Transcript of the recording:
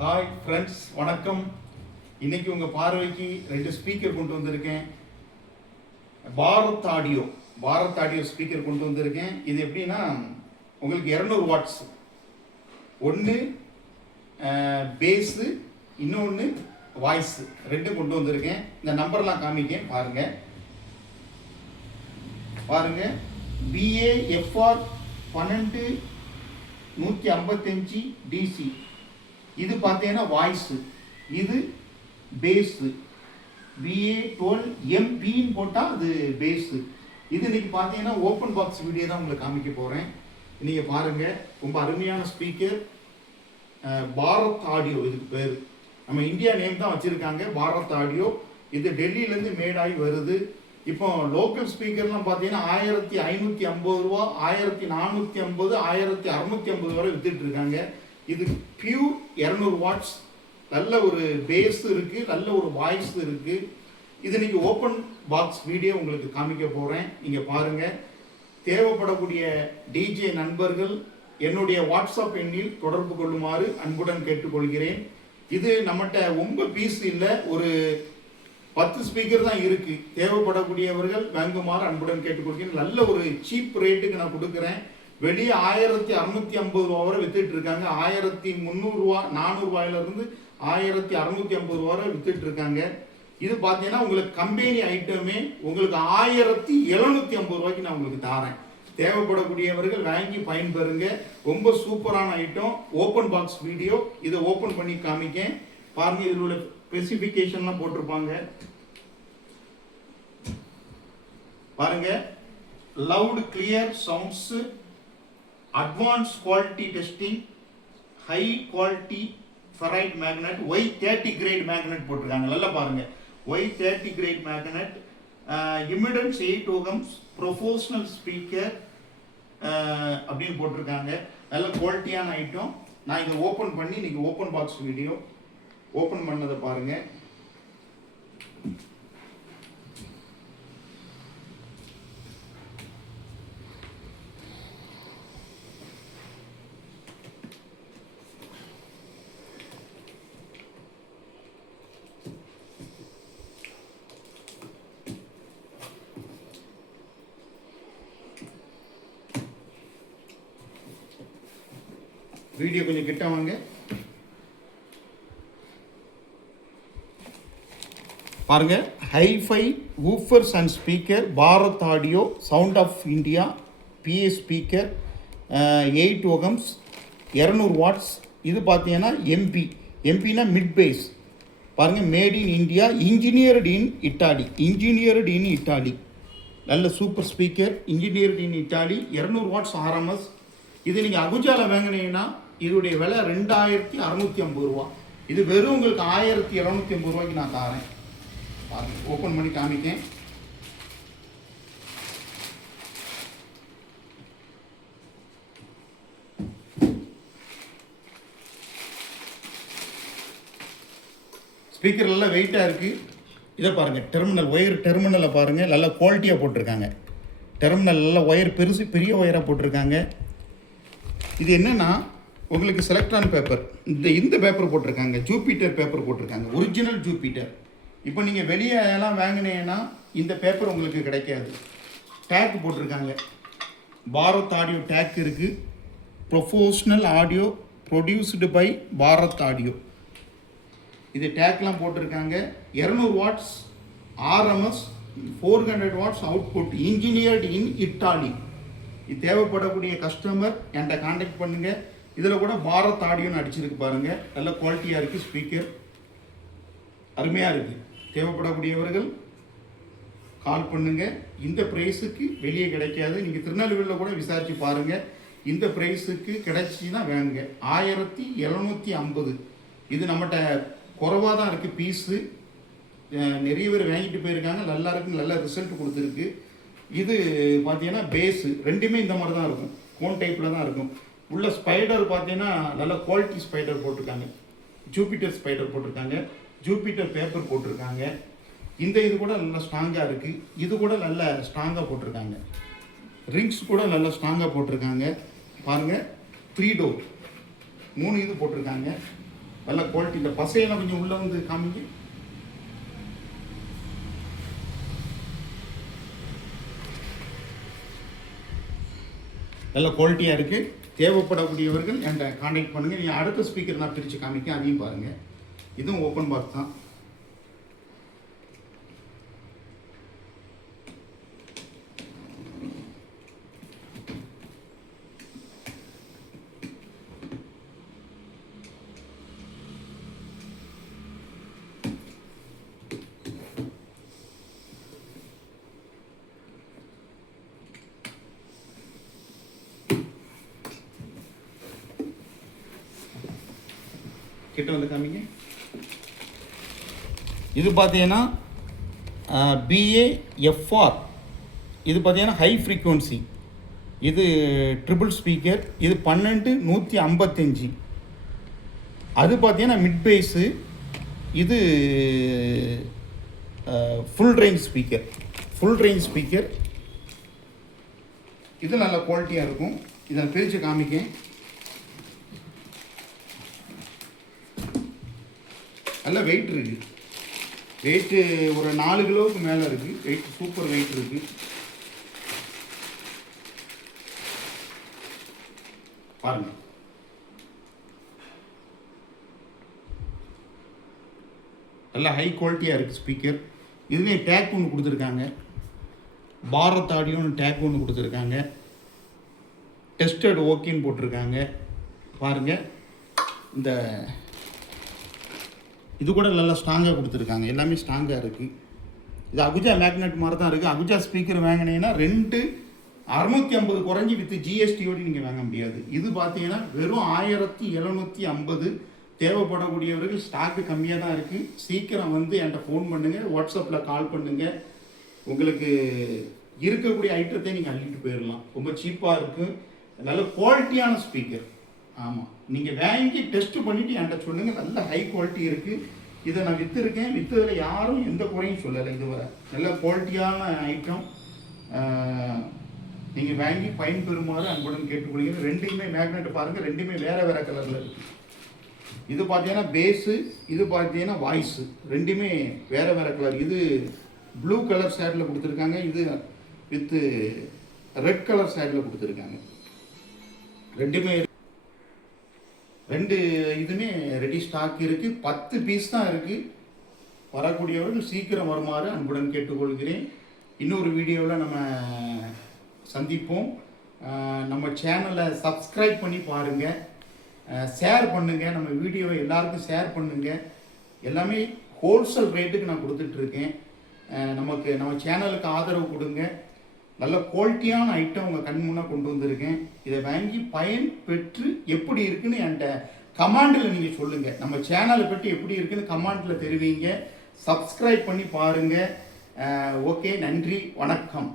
Hi friends, வணக்கம். இன்னைக்கு உங்கள் பார்வைக்கு 2 ஸ்பீக்கர் கொண்டு வந்திருக்கேன். பாரத் ஆடியோ ஸ்பீக்கர் கொண்டு வந்திருக்கேன். இது எப்படின்னா உங்களுக்கு 200 வாட்ஸ், ஒன்று பேஸு, இன்னொன்று வாய்ஸு, 2 கொண்டு வந்திருக்கேன். இந்த நம்பர்லாம் காமிக்கேன் பாருங்கள். BAFR 12 155 DC. இது பார்த்தீங்கன்னா வாய்ஸு, இது பேஸு. BA12 MP போட்டால் அது பேஸு. இது இன்னைக்கு பார்த்தீங்கன்னா ஓப்பன் பாக்ஸ் வீடியோ தான் உங்களுக்கு காமிக்க போகிறேன். நீங்கள் பாருங்கள், ரொம்ப அருமையான ஸ்பீக்கர். பாரத் ஆடியோ இதுக்கு பேர். நம்ம இந்தியா நேம் தான் வச்சுருக்காங்க, பாரத் ஆடியோ. இது டெல்லியிலேருந்து மேடாகி வருது. இப்போ லோக்கல் ஸ்பீக்கர்லாம் பார்த்தீங்கன்னா 1550 ரூபா, 1450, 1650 வரை வித்துட்டு இருக்காங்க. இது பியூர் 200 வாட்ஸ், நல்ல ஒரு பேஸ் இருக்குது, நல்ல ஒரு வாய்ஸ் இருக்குது. இது இன்னைக்கு ஓப்பன் பாக்ஸ் வீடியோ உங்களுக்கு காமிக்க போகிறேன். நீங்கள் பாருங்கள். தேவைப்படக்கூடிய டிஜே நண்பர்கள் என்னுடைய வாட்ஸ்அப் எண்ணில் தொடர்பு கொள்ளுமாறு அன்புடன் கேட்டுக்கொள்கிறேன். இது நம்மகிட்ட ரொம்ப பீஸ் இல்லை, ஒரு 10 ஸ்பீக்கர் தான் இருக்குது. தேவைப்படக்கூடியவர்கள் வாங்குமாறு அன்புடன் கேட்டுக்கொள்கிறேன். நல்ல ஒரு சீப் ரேட்டுக்கு நான் கொடுக்குறேன். வெளியே 1650 ரூபா வரை வித்துட்டு இருக்காங்க. 1300 ரூபா, 400 ரூபாயிலிருந்து 1650 ரூபா வரை வித்துட்டு இருக்காங்க. இது பார்த்தீங்கன்னா உங்களுக்கு கம்பெனி ஐட்டமே உங்களுக்கு 1750 ரூபாய்க்கு நான் உங்களுக்கு தரேன். தேவைப்படக்கூடியவர்கள் வாங்கி பயன்பெறுங்க. ரொம்ப சூப்பரான ஐட்டம். Open box video. இதை ஓப்பன் பண்ணி காமிக்கேன் பாருங்க. இதில் உள்ள ஸ்பெசிஃபிகேஷன்லாம் போட்டிருப்பாங்க பாருங்க. Loud clear sounds, advance quality testing, high quality ferrite magnet, Y30 grade magnet போட்டிருக்காங்க. நல்லா பாருங்க, Y30 grade magnet, impedance 8 ohms, professional speaker அப்படின்னு போட்டிருக்காங்க. நல்ல குவாலிட்டியான ஐட்டம். நான் இதை ஓப்பன் பண்ணி இன்னைக்கு ஓப்பன் பாக்ஸ் வீடியோ ஓப்பன் பண்ணதை பாருங்க. வீடியோ கொஞ்சம் கிட்ட வாங்க பாருங்க. Hi fi woofers and speaker, Bharat audio, sound of India, PA speaker, 8 ohms, 200 watts. இது பார்த்தீங்கன்னா எம்பினா மிட் பேஸ். பாருங்கள், made in India, engineered in Italy. நல்ல super speaker, engineered in Italy, 200 watts RMS. இது நீங்கள் அகுஜாவில் வாங்கினீங்கன்னா இதோடைய விலை 2650 ரூபா. இது வெறும் உங்களுக்கு 1750 ரூபாய்க்கு நான் தரேன். பாருங்கள், ஓப்பன் பண்ணி காமிக்கேன். ஸ்பீக்கர் நல்லா வெயிட்டாக இருக்குது. இதை பாருங்கள், ஒயர் டெர்மினலை பாருங்கள், நல்லா குவாலிட்டியாக போட்டிருக்காங்க. டெர்மினல் நல்லா ஒயர் பெரிய ஒயராக போட்டிருக்காங்க. இது என்னென்னா உங்களுக்கு செலக்ட்ரான் பேப்பர், இந்த பேப்பர் போட்டிருக்காங்க, ஜூபிட்டர் பேப்பர் போட்டிருக்காங்க, ஒரிஜினல் ஜூபிட்டர். இப்போ நீங்கள் வெளியே எல்லாம் வாங்கினீங்கன்னா இந்த பேப்பர் உங்களுக்கு கிடைக்காது. டேக் போட்டிருக்காங்க, பாரத் ஆடியோ டேக் இருக்குது. Professional audio produced by Bharat audio. இது டேக்லாம் போட்டிருக்காங்க. 200 watts RMS, 400 watts output, engineered in Italy. இது தேவைப்படக்கூடிய கஸ்டமர் என்கிட்ட கான்டாக்ட் பண்ணுங்கள். இதில் கூட பாரத் ஆடியோன்னு அடிச்சிருக்கு பாருங்கள். நல்ல குவாலிட்டியாக இருக்குது ஸ்பீக்கர், அருமையாக இருக்குது. தேவைப்படக்கூடியவர்கள் கால் பண்ணுங்கள். இந்த ப்ரைஸுக்கு வெளியே கிடைக்காது. நீங்கள் திருநெல்வேலியில் கூட விசாரித்து பாருங்கள். இந்த ப்ரைஸுக்கு கிடைச்சின்னா வாங்குங்க. 1750. இது நம்மகிட்ட குறைவாக தான் இருக்குது பீஸு. நிறைய பேர் வாங்கிட்டு போயிருக்காங்க. நல்லா இருக்குது, நல்ல ரிசல்ட் கொடுத்துருக்கு. இது பார்த்தீங்கன்னா பேஸு ரெண்டுமே இந்த மாதிரி தான் இருக்கும், கோன் டைப்பில் தான் இருக்கும். உள்ள ஸ்பைடர் பார்த்தீங்கன்னா நல்ல குவாலிட்டி ஸ்பைடர் போட்டிருக்காங்க, ஜூபிட்டர் ஸ்பைடர் போட்டிருக்காங்க, ஜூபிட்டர் பேப்பர் போட்டிருக்காங்க. இந்த இது கூட நல்லா ஸ்ட்ராங்காக இருக்குது. இது கூட நல்ல ஸ்ட்ராங்காக போட்டிருக்காங்க. ரிங்ஸ் கூட நல்லா ஸ்ட்ராங்காக போட்டிருக்காங்க பாருங்கள். 3 டோர் 3 இது போட்டிருக்காங்க. நல்ல குவாலிட்டி. இந்த பசையெல்லாம் கொஞ்சம் உள்ளே வந்து காமிங்க. நல்ல குவாலிட்டியாக இருக்குது. தேவைப்படக்கூடியவர்கள் என்கிட்ட காண்டாக்ட் பண்ணுங்கள். நீங்கள் அடுத்த ஸ்பீக்கர் நான் பிரித்து காமிக்க, அதையும் பாருங்கள். இதுவும் ஓப்பன் பாக்ஸ் தான். கிட்ட வந்து காமிங்க. இது பார்த்தீங்கன்னா BAFR. இது பார்த்தீங்கன்னா ஹை ஃப்ரீக்குவன்சி. இது ட்ரிபிள் ஸ்பீக்கர். இது 12155. அது பார்த்தீங்கன்னா மிட் பேஸு. இது ஃபுல் ரேஞ்ச் ஸ்பீக்கர். இது நல்ல குவாலிட்டியாக இருக்கும். இதை பிரித்து காமிக்கேன். நல்ல வெயிட் இருக்குது. வெயிட்டு ஒரு 4 கிலோவுக்கு மேலே இருக்குது. வெயிட் சூப்பர் வெயிட் இருக்குது. பாருங்கள். நல்ல ஹை குவாலிட்டியாக இருக்குது ஸ்பீக்கர். இதுலேயே டேக் ஒன்று கொடுத்துருக்காங்க. பாரத் ஆடியோன்னு டேக் ஒன்று கொடுத்துருக்காங்க. டெஸ்டட் ஓகேன்னு போட்டிருக்காங்க. பாருங்கள். இந்த இது கூட நல்லா ஸ்ட்ராங்காக கொடுத்துருக்காங்க. எல்லாமே ஸ்ட்ராங்காக இருக்குது. இது அகுஜா மேக்னெட் மாதிரி தான் இருக்குது. அகுஜா ஸ்பீக்கர் வாங்கினீங்கன்னா 650 குறைஞ்சி வித் ஜிஎஸ்டியோடு நீங்கள் வாங்க முடியாது. இது பார்த்தீங்கன்னா வெறும் 1750. தேவைப்படக்கூடியவர்கள் ஸ்டாக்கு கம்மியாக தான் இருக்குது. சீக்கிரம் வந்து என்கிட்ட ஃபோன் பண்ணுங்கள், வாட்ஸ்அப்பில் கால் பண்ணுங்கள். உங்களுக்கு இருக்கக்கூடிய ஐட்டத்தை நீங்கள் அள்ளிட்டு போயிடலாம். ரொம்ப சீப்பாக இருக்குது. நல்ல குவாலிட்டியான ஸ்பீக்கர். ஆமாம், நீங்கள் வாங்கி டெஸ்ட் பண்ணிவிட்டு என்கிட்ட சொல்லுங்கள். நல்ல ஹை குவாலிட்டி இருக்குது. இதை நான் விற்றுருக்கேன். விற்றதில் யாரும் எந்த குறையும் சொல்லலை இதுவரை. நல்ல குவாலிட்டியான ஐட்டம். நீங்கள் வாங்கி பயன்பெறுமாறு அன்புடன் கேட்டுக்கொள்கிறேன். ரெண்டுமே மேக்னெட் பாருங்கள். ரெண்டுமே வேறு வேறு கலரில் இருக்குது. இது பார்த்தீங்கன்னா பேஸு, இது பார்த்தீங்கன்னா வாய்ஸு. ரெண்டுமே வேறு வேறு கலர். இது ப்ளூ கலர் ஷேடில் கொடுத்துருக்காங்க. இது வித்து ரெட் கலர் ஷேடில் கொடுத்துருக்காங்க. ரெண்டு இதுவுமே ரெடி ஸ்டாக் இருக்குது. 10 பீஸ் தான் இருக்குது. வரக்கூடியவர்கள் சீக்கிரம் வருமாறு அன்புடன் கேட்டுக்கொள்கிறேன். இன்னொரு வீடியோவில் நம்ம சந்திப்போம். நம்ம சேனலை சப்ஸ்கிரைப் பண்ணி பாருங்கள், ஷேர் பண்ணுங்கள். நம்ம வீடியோவை எல்லாருக்கும் ஷேர் பண்ணுங்கள். எல்லாமே ஹோல்சேல் ரேட்டுக்கு நான் கொடுத்துட்ருக்கேன். நம்ம சேனலுக்கு ஆதரவு கொடுங்க. நல்ல குவாலிட்டியான ஐட்டம் உங்கள் கண் முன்னே கொண்டு வந்திருக்கேன். இதை வாங்கி பயன் பெற்று எப்படி இருக்குன்னு என்கிட்ட கமெண்டில் நீங்கள் சொல்லுங்கள். நம்ம சேனலை பற்றி எப்படி இருக்குன்னு கமெண்டில் தெரிவிங்க. சப்ஸ்கிரைப் பண்ணி பாருங்கள். ஓகே, நன்றி, வணக்கம்.